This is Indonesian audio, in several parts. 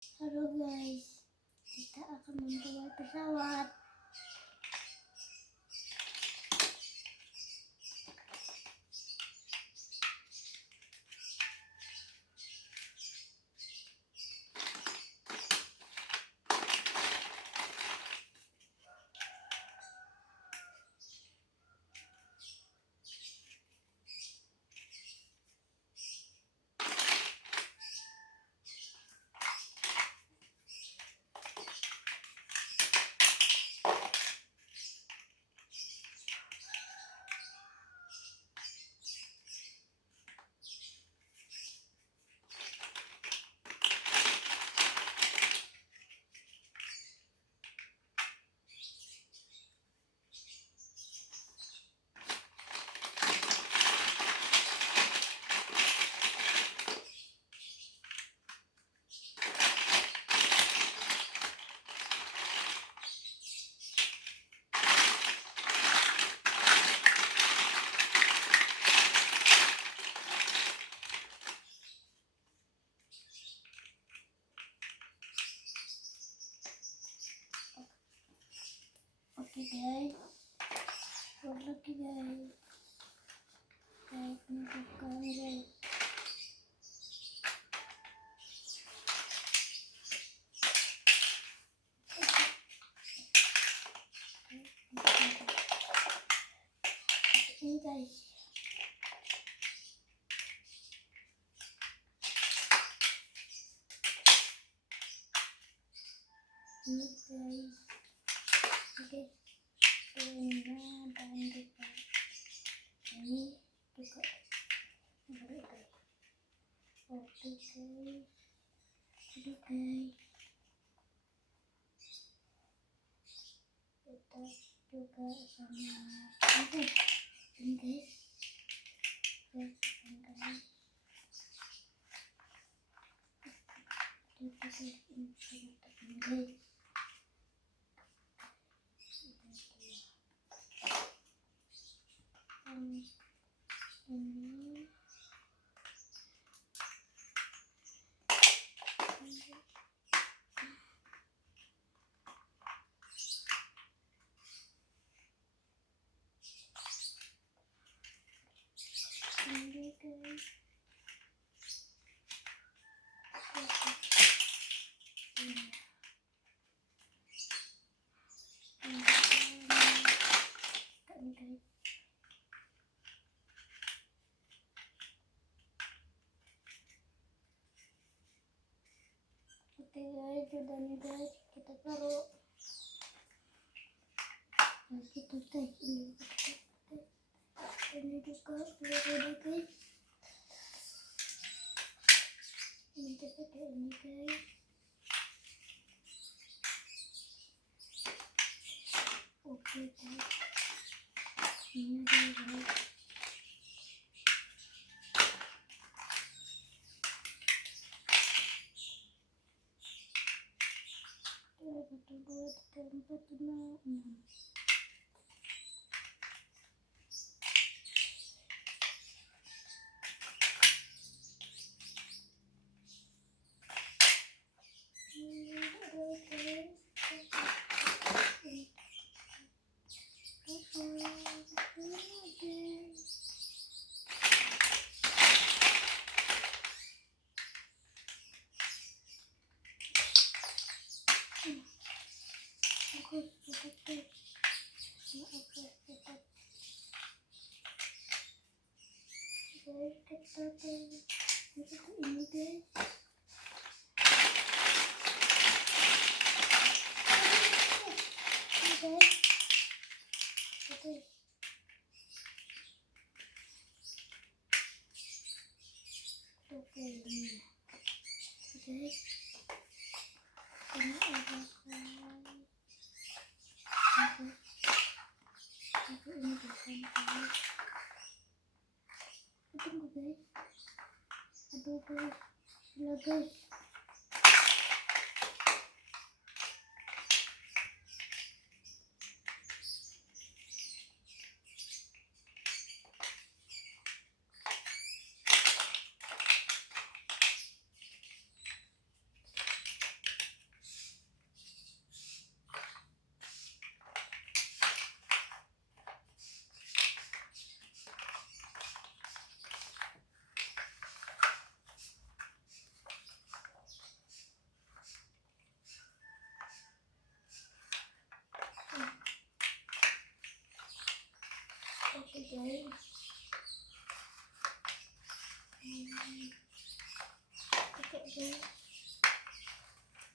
Halo guys, kita akan membuat pesawat. Oke guys, lagi guys, saya tunjukkan guys. Ini guys, ini guys, oke, ini dan juga ini juga boleh guys. Oke guys, ini guys, kita juga sama ini guys, guys, guys. Oke guys, udah nih guys, kita taruh. Nah, kita tes ini juga udah guys. Ini kita kayak ini guys. Oke guys, ini guys. Satu, dua, tiga, empat, lima, enam. Ini guys. Oke, ini guys, ini ada ini bukan guys. Tunggu guys, aduh guys, gila guys.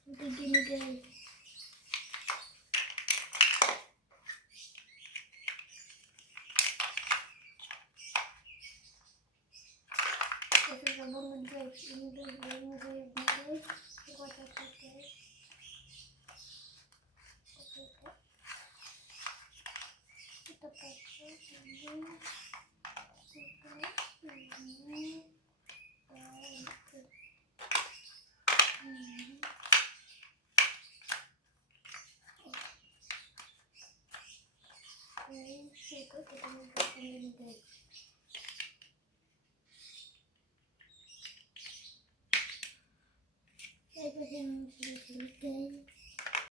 Kayak gini guys. Susah banget guys. Ini guys, ini guys. Coba catat guys. Kita pakai ini. Suka kita menggunakan ini guys. Saya pasang guys.